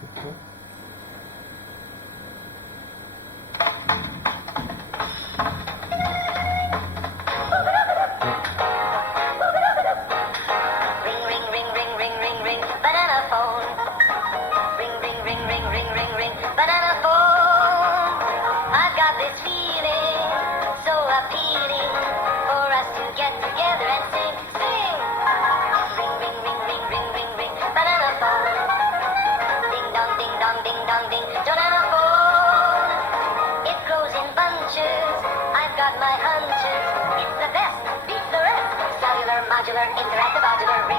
그렇죠? Ring, ring, ring, ring, ring, ring, ring, banana phone. Ring, ring, ring, ring, ring, ring, ring, banana phone. I've got this feeling so appealing for us to get together and sing, sing. Ring, ring, ring, ring, ring, ring, ring, banana phone. Ding dong, ding dong, ding dong, ding, banana phone. It grows in bunches. I've got my hunches. It's the best, beats the rest. Cellular, modular, interactive, modular.